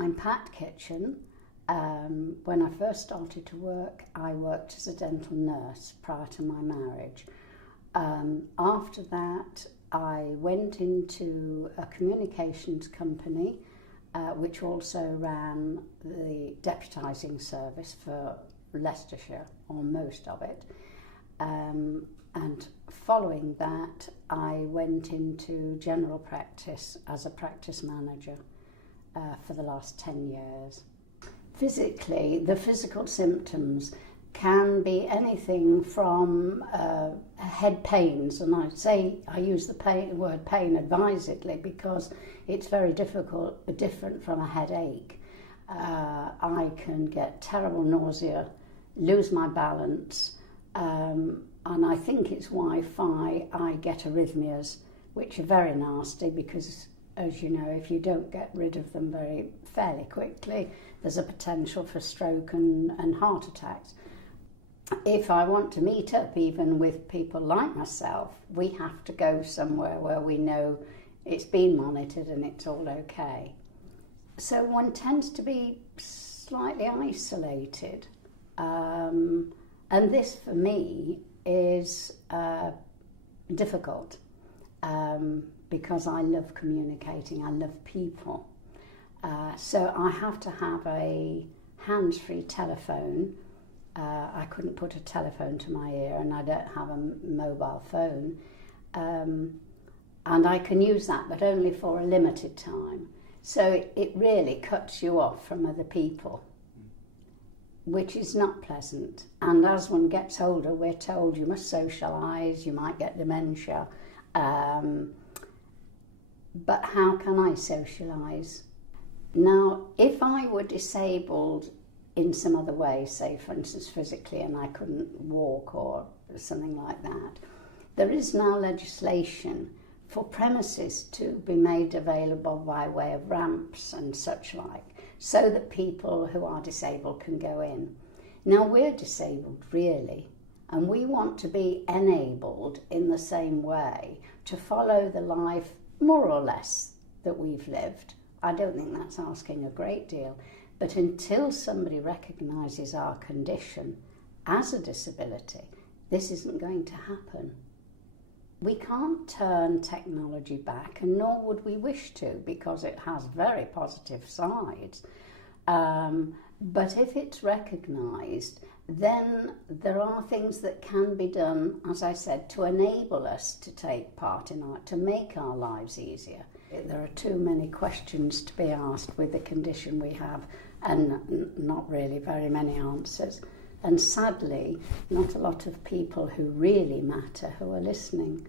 I'm Pat Kitchen. When I first started to work, I worked as a dental nurse prior to my marriage. After that, I went into a communications company, which also ran the deputising service for Leicestershire, or most of it. And following that, I went into general practice as a practice manager for the last 10 years. Physically, the physical symptoms can be anything from head pains, and I use the word pain advisedly because it's very different from a headache. I can get terrible nausea, lose my balance, and I think it's why I get arrhythmias, which are very nasty because, as you know, if you don't get rid of them fairly quickly, there's a potential for stroke and heart attacks. If I want to meet up even with people like myself, we have to go somewhere where we know it's been monitored and it's all okay. So one tends to be slightly isolated. And this for me is difficult because I love communicating, I love people. So I have to have a hands-free telephone. I couldn't put a telephone to my ear, and I don't have a mobile phone. And I can use that, but only for a limited time. So it really cuts you off from other people, which is not pleasant. And as one gets older, we're told you must socialise, you might get dementia. But how can I socialise? Now, if I were disabled in some other way, say for instance physically, and I couldn't walk or something like that, there is now legislation for premises to be made available by way of ramps and such like, so that people who are disabled can go in. Now, we're disabled really, and we want to be enabled in the same way to follow the life more or less that we've lived. I don't think that's asking a great deal. But until somebody recognises our condition as a disability, this isn't going to happen. We can't turn technology back, and nor would we wish to, because it has very positive sides. But if it's recognised, then there are things that can be done, as I said, to enable us to take part in art, to make our lives easier. There are too many questions to be asked with the condition we have, and not really very many answers. And sadly, not a lot of people who really matter who are listening.